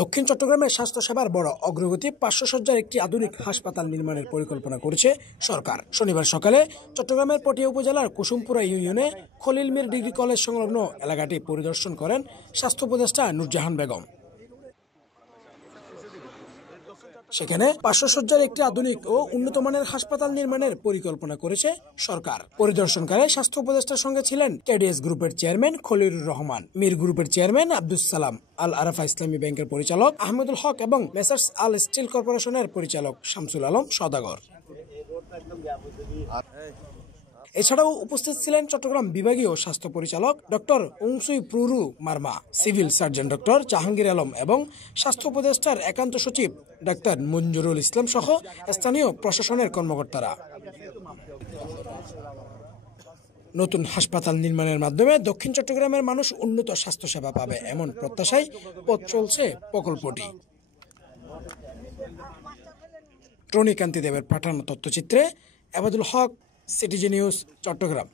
দক্ষিণ চট্টগ্রামের স্বাস্থ্যসেবার বড় অগ্রগতি 500 শয্যার একটি আধুনিক হাসপাতাল নির্মাণের পরিকল্পনা করেছে সরকার। শনিবার সকালে চট্টগ্রামের পটিয়া উপজেলার কুসুমপুরা ইউনিয়নে খলিল মির ডিগ্রি কলেজ সংলগ্ন এলাকাটি পরিদর্শন করেন স্বাস্থ্য উপদেষ্টা নূরজাহান বেগম। সেখানে 500 শয্যার একটি আধুনিক ও উন্নত মানের হাসপাতাল নির্মাণের পরিকল্পনা করেছে সরকার। পরিদর্শনকালে স্বাস্থ্য উপদেষ্টার সঙ্গে ছিলেন কেডিএস গ্রুপের চেয়ারম্যান খলিলুর রহমান, মির গ্রুপের চেয়ারম্যান আব্দুস সালাম, আল আরাফা ইসলামী ব্যাংকের পরিচালক আহমেদুল হক এবং মেসার্স আল স্টিল কর্পোরেশনের পরিচালক শামসুল আলম সওদাগর। এছাড়াও উপস্থিত ছিলেন চট্টগ্রাম বিভাগীয় স্বাস্থ্য পরিচালক doctor Ungsui Prue Marma, civil surgeon doctor Jahangir Alam এবং স্বাস্থ্য উপদেষ্টার একান্ত সচিব ডাক্তার মঞ্জুরুল ইসলাম সহ স্থানীয় প্রশাসনের কর্মকর্তারা। নতুন হাসপাতাল নির্মাণের মাধ্যমে দক্ষিণ চট্টগ্রামের মানুষ উন্নত স্বাস্থ্যসেবা পাবে এমন প্রত্যাশায় পথ চলছে প্রকল্পটি। টনি কান্তি দেবের পাঠানো তথ্যচিত্রে আবাদুল হক, সিটিজি নিউজ, চট্টগ্রাম।